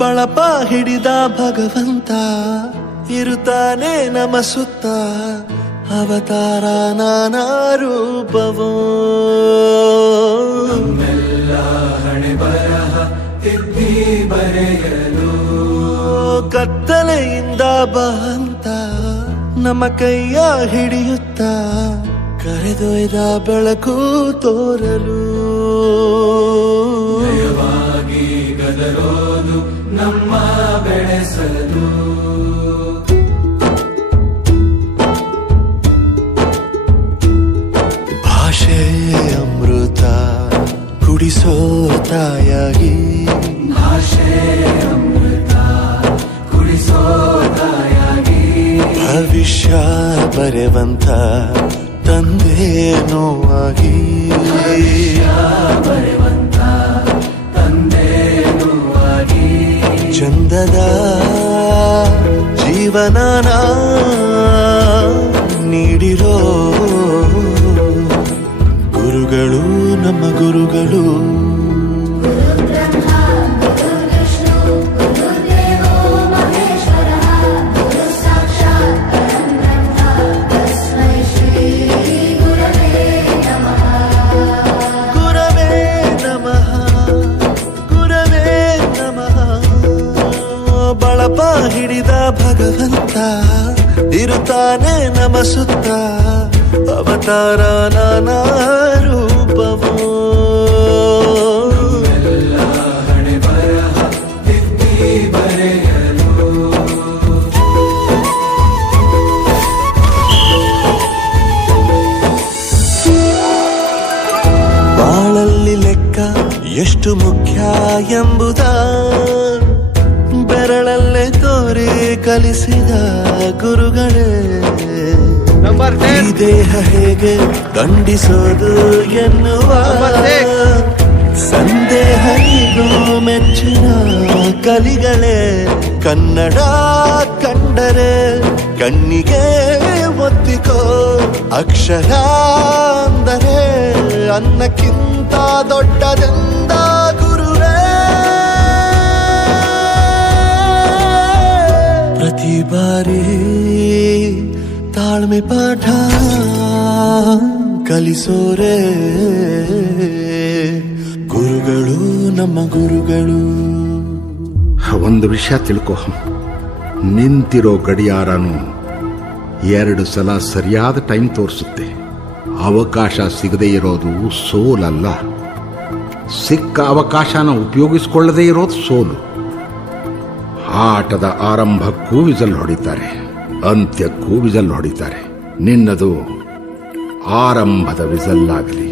ಬಳಪ ಹಿಡಿದ ಭಗವಂತ ಇರುತ್ತಾನೆ ನಮ ಸುತ್ತ ಅವತಾರ ನಾನಾ ರೂಪವೋ ನಮ್ಮೆಲ್ಲ ಹಣೆ ಬರಹ ತಿದ್ದಿ ಬರೆಯಲು ಕತ್ತಲೆಯಿಂದ ಬಂತ ನಮ್ಮ ಕೈಯ ಹಿಡಿಯುತ್ತ ಕರೆದೊಯ್ದ ಬೆಳಕು ತೋರಲು ದಯವಾಗಿ ಗದರೋದು ನಮ್ಮ ಬೆಳೆಸಲು ಭಾಷೆ ಅಮೃತ ಕುಡಿಸೋ ತಾಯಾಗಿ ಭಾಷೆ ಅಮೃತ ಕುಡಿಸೋ ತಾಯಾಗಿ ಭವಿಷ್ಯ ಬರೆವಂತ ತಂದೇನೋ ಆಗಿ ಬರೆವಂತ ತಂದೇನೂ ಆಗಿ ಚಂದದ ಜೀವನನ ನೀಡಿರೋ ಗುರುಗಳು ನಮ್ಮ ಗುರುಗಳು ಬಳಪ ಹಿಡಿದ ಭಗವಂತ ಇರುತ್ತಾನೆ ನಮ ಸುತ್ತ ಅವತಾರ ನಾನಾ ರೂಪವೋ ಎಲ್ಲ ಹಣೆ ಬರಹ ತಿದ್ದಿ ಬರೆಯಲು ಬಾಳಲ್ಲಿ ಲೆಕ್ಕ ಎಷ್ಟು ಮುಖ್ಯ ಎಂಬುದ ಬೆರಳಲ್ಲೇ ತೋರಿ ಕಲಿಸಿದ ಗುರುಗಳೇ ಈ ದೇಹ ಹೇಗೆ ದಂಡಿಸೋದು ಎನ್ನುವ ಸಂದೇಹ ಇದು ಮೆಚ್ಚಿನ ಕಲಿಗಳೇ ಕನ್ನಡ ಕಂಡರೆ ಕಣ್ಣಿಗೆ ಒತ್ತಿಕೋ ಅಕ್ಷರ ಅಂದರೆ ಅನ್ನಕ್ಕಿಂತ ದೊಡ್ಡದೆಂದ ಗುರುವೇ ಪ್ರತಿ ಬಾರಿ ತಾಳ್ಮೆ ಪಾಠ ಕಲಿಸೋರೆ ಗುರುಗಳು ನಮ್ಮ ಗುರುಗಳು ಒಂದು ವಿಷಯ ತಿಳ್ಕೊ, ನಿಂತಿರೋ ಗಡಿಯಾರನು 2 ಸಲ ಸರಿಯಾದ ಟೈಮ್ ತೋರಿಸುತ್ತೆ. ಅವಕಾಶ ಸಿಗದೇ ಇರೋದು ಸೋಲಲ್ಲ, ಸಿಕ್ಕ ಅವಕಾಶನ ಉಪಯೋಗಿಸಿಕೊಳ್ಳದೇ ಇರೋದು ಸೋಲು. ಆಟದ ಆರಂಭಕ್ಕೂ ವಿಸಲ್ ಹೊಡಿತಾರೆ, ಅಂತ್ಯಕ್ಕೂ ವಿಸಲ್ ಹೊಡಿತಾರೆ. ನಿನ್ನದು ಆರಂಭದ ವಿಸಲ್ ಆಗಲಿ.